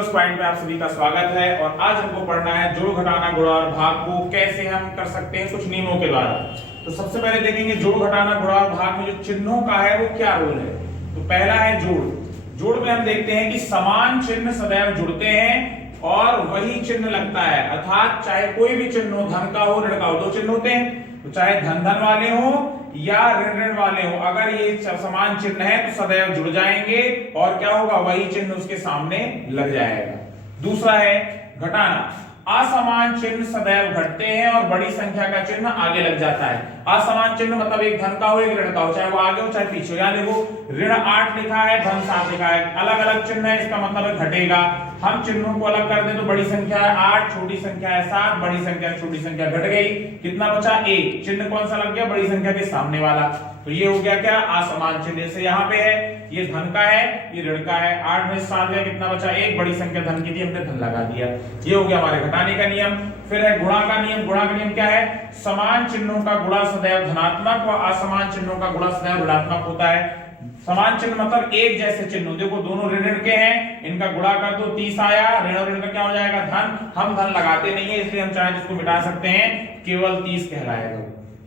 चलो उस पॉइंट पे आप सभी का स्वागत है और आज हमको पढ़ना है जोड़ घटाना गुणा और भाग को कैसे हम कर सकते हैं कुछ नियमों के द्वारा। तो सबसे पहले देखेंगे जोड़ घटाना गुणा और भाग में जो चिन्हों का है वो क्या रोल है। तो पहला है जोड़। जोड़ में हम देखते हैं कि समान चिन्ह सदैव जुड़ते हैं और वही चिन्ह लगता है, अर्थात चाहे कोई भी चिन्ह हो, धन का हो ऋण का हो, दो चिन्ह होते हैं, तो चाहे धन धन वाले हो या ऋण ऋण वाले हो, अगर ये समान चिन्ह है तो सदैव जुड़ जाएंगे और क्या होगा, वही चिन्ह उसके सामने लग जाएगा। दूसरा है घटाना। असमान चिन्ह सदैव घटते हैं और बड़ी संख्या का चिन्ह आगे लग जाता है। असमान चिन्ह मतलब एक धन का हो एक ऋण का हो, चाहे वो आगे हो चाहे पीछे हो। यहां देखो ऋण 8 लिखा है, धन 7 लिखा है, अलग अलग चिन्ह है, इसका मतलब है घटेगा। हम चिन्हों को अलग कर दें तो बड़ी संख्या है 8, छोटी संख्या है 7, बड़ी संख्या छोटी संख्या घट गई, कितना बचा 1। चिन्ह कौन सा लग गया, बड़ी संख्या के सामने वाला। तो ये हो गया क्या, असमान चिन्ह। जैसे यहाँ पे है ये धन का है ये ऋण का है, 8 में 7 गया, कितना बचा 1, बड़ी संख्या धन की थी हमने धन लगा दिया। ये हो गया हमारे घटाने का नियम। फिर है गुणा का नियम। गुणा का नियम क्या है, समान चिन्हों का गुणा सदैव धनात्मक और असमान चिन्हों का गुणा सदैव ऋणात्मक होता है। समान चिन्ह मतलब एक जैसे चिन्ह, देखो दोनों ऋण ऋण के हैं, इनका गुणा कर दो 30 आया, ऋण और ऋण का क्या हो जाएगा धन। हम धन लगाते नहीं है इसलिए हम चाहे इसको मिटा सकते हैं, केवल 30 कहलाएगा।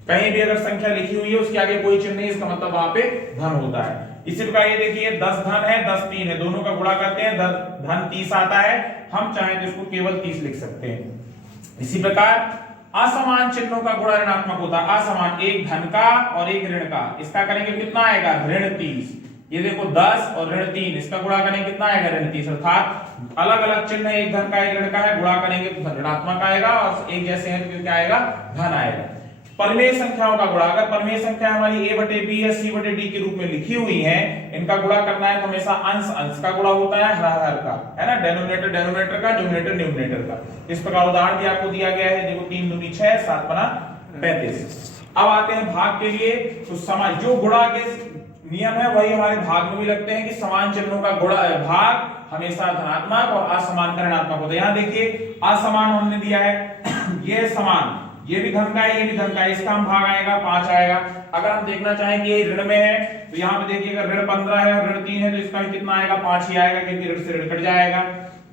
कहीं भी अगर संख्या लिखी हुई है उसके आगे कोई चिन्ह नहीं, इसका मतलब वहां पे धन होता है। इसी प्रकार ये देखिए 10 धन है 10 3 है, दोनों का गुणा करते हैं धन 30 आता है, हम चाहे तो इसको केवल 30 लिख सकते हैं। इसी प्रकार असमान चिन्हों का गुणा ऋणात्मक होता है। असमान, एक धन का और एक ऋण का, इसका करेंगे कितना आएगा ऋण 30। ये देखो 10 और ऋण 3, इसका गुणा करेंगे कितना आएगा ऋण 30। अर्थात अलग अलग चिन्ह है, एक धन का एक ऋण का है, गुणा करेंगे तो ऋणात्मक आएगा और एक जैसे हैं तो क्या आएगा धन आएगा। परमेय संख्याओं का गुणा, अगर परमेय संख्या हमारी a/b या c/d के रूप में लिखी हुई है, इनका गुणा करना है तो हमेशा अंश अंश का गुणा होता है हर हर का, है ना, डेनोमिनेटर डेनोमिनेटर का, न्यूमरेटर न्यूमरेटर का। इस प्रकार उदाहरण भी आपको दिया गया है, देखो 3 दूनी 6 7 बना 35। अब आते हैं भाग के लिए। तो समान जो गुणा के नियम है वही हमारे भाग में भी लगते हैं कि समान चिन्हों का गुणा भाग हमेशा धनात्मक और असमान का ऋणात्मक होता है। यहाँ देखिए असमान हमने दिया है, ये समान, ये भी धन का है ये भी धन का है, इसका हम भाग आएगा 5 आएगा। अगर हम देखना चाहें कि ये ऋण में है तो यहाँ पे देखिए अगर ऋण 15 है और ऋण 3 है तो इसका भी कितना आएगा 5 ही आएगा, क्योंकि ऋण से ऋण कट जाएगा।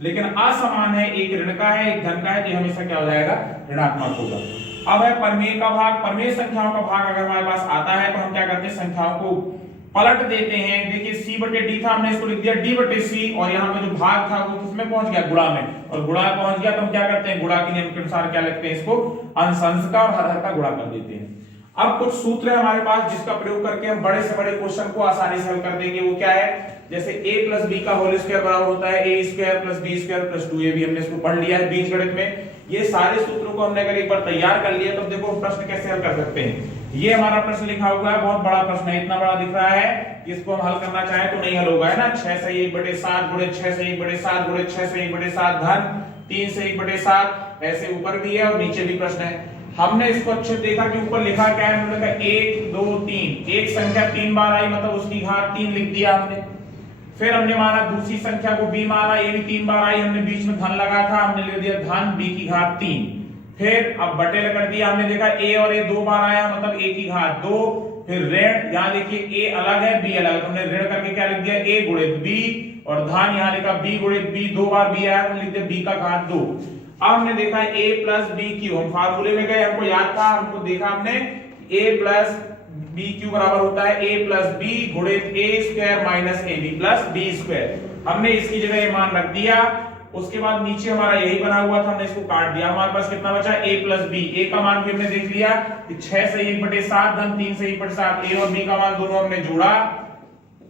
लेकिन असमान है, एक ऋण का है एक धन का है, तो हमेशा क्या हो जाएगा ऋणात्मक होगा। अब है परमेय का भाग। परमेय संख्याओं का भाग अगर हमारे पास आता है तो हम क्या करते हैं, संख्याओं को पलट देते हैं। देखिए c/d था, हमने इसको लिख दिया d/c और यहाँ पे जो भाग था वो किसमें पहुंच गया, गुणा में, और गुणा पहुंच गया तो हम क्या करते हैं, गुणा के नियम के अनुसार क्या लिखते हैं, इसको अंश अंश का और हर हर का गुणा कर देते हैं। अब कुछ सूत्र है हमारे पास जिसका प्रयोग करके हम बड़े से बड़े क्वेश्चन को आसानी से हल कर देंगे। वो क्या है, जैसे a + b का होल स्क्वायर बराबर होता है a² + b² + 2ab, हमने इसको पढ़ लिया है बीजगणित में। ये सारे सूत्रों को हमने अगर एक बार तैयार कर लिया तो देखो प्रश्न कैसे हल कर सकते हैं। ये हमारा प्रश्न लिखा हुआ है, बहुत बड़ा प्रश्न है, इतना बड़ा दिख रहा है कि इसको हम हल करना चाहें तो नहीं हल होगा, है ना। 6 से 1/7 गुणे 6 से 1/7 गुणे 6 से 1/7 धन 3 से 1/7, ऐसे ऊपर भी है और नीचे भी प्रश्न है। हमने इसको अच्छे देखा कि ऊपर लिखा क्या है, हमने लिखा 1 2 3, एक संख्या 3 बार आई मतलब उसकी घात 3 लिख दिया हमने। फिर हमने माना दूसरी संख्या को b माना, ये भी 3 बार आई, हमने बीच में धन लगा था, हमने लिख दिया धन b की घात 3। फिर अब बटे कर दिया, हमने देखा a और a 2 बार आया मतलब a की घात 2। फिर ऋण, यहाँ देखिए a अलग है b अलग है, तो हमने ऋण करके क्या लिख दिया a × b, और धन यहाँ लिखा b × b, 2 बार b आया, हमने लिख दिया b का घात 2। अब हमने देखा a + b/q, हम फार्मूले में गए, हमको याद था, हमको देखा हमने a + b/q बराबर होता है a + b × a² - ab + b²। हमने इसकी जगह ये मान रख दिया। उसके बाद नीचे हमारा यही बना हुआ था, हमने इसको काट दिया, हमारे पास कितना बचा a + b। a का मान भी हमने देख लिया कि 6 से 1/7 धन 3 से 1/7, a और b का मान दोनों हमने जोड़ा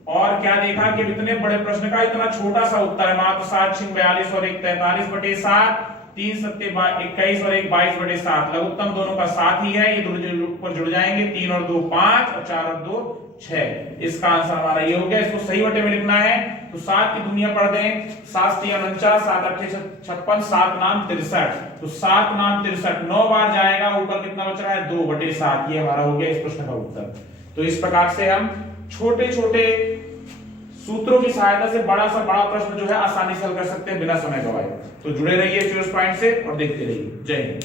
और क्या देखा कि इतने बड़े प्रश्न का इतना छोटा सा उत्तर है, मात्र 7 6 42 और 1 43/7, 3 7 21 और 1 22/7, लघुत्तम दोनों का 7 ही है, ये ऊपर जुड़ जाएंगे, 3 और 2 5 और 4 और 2 6। इसका आंसर हमारा ये हो गया। इसको सही बटे में लिखना है तो 7 की दुनिया पढ़ दें, 7 × 49 7 × 8 56, 7 नाम 63, तो 7 नाम 63 9 बार जाएगा, ऊपर कितना बच रहा है 2/7। ये हमारा हो गया इस प्रश्न का उत्तर। तो इस प्रकार से हम छोटे छोटे सूत्रों की सहायता से बड़ा सा बड़ा प्रश्न जो है आसानी से हल कर सकते हैं बिना समय गवाए। तो जुड़े रहिए फिर उस पॉइंट से और देखते रहिए। जय हिंद।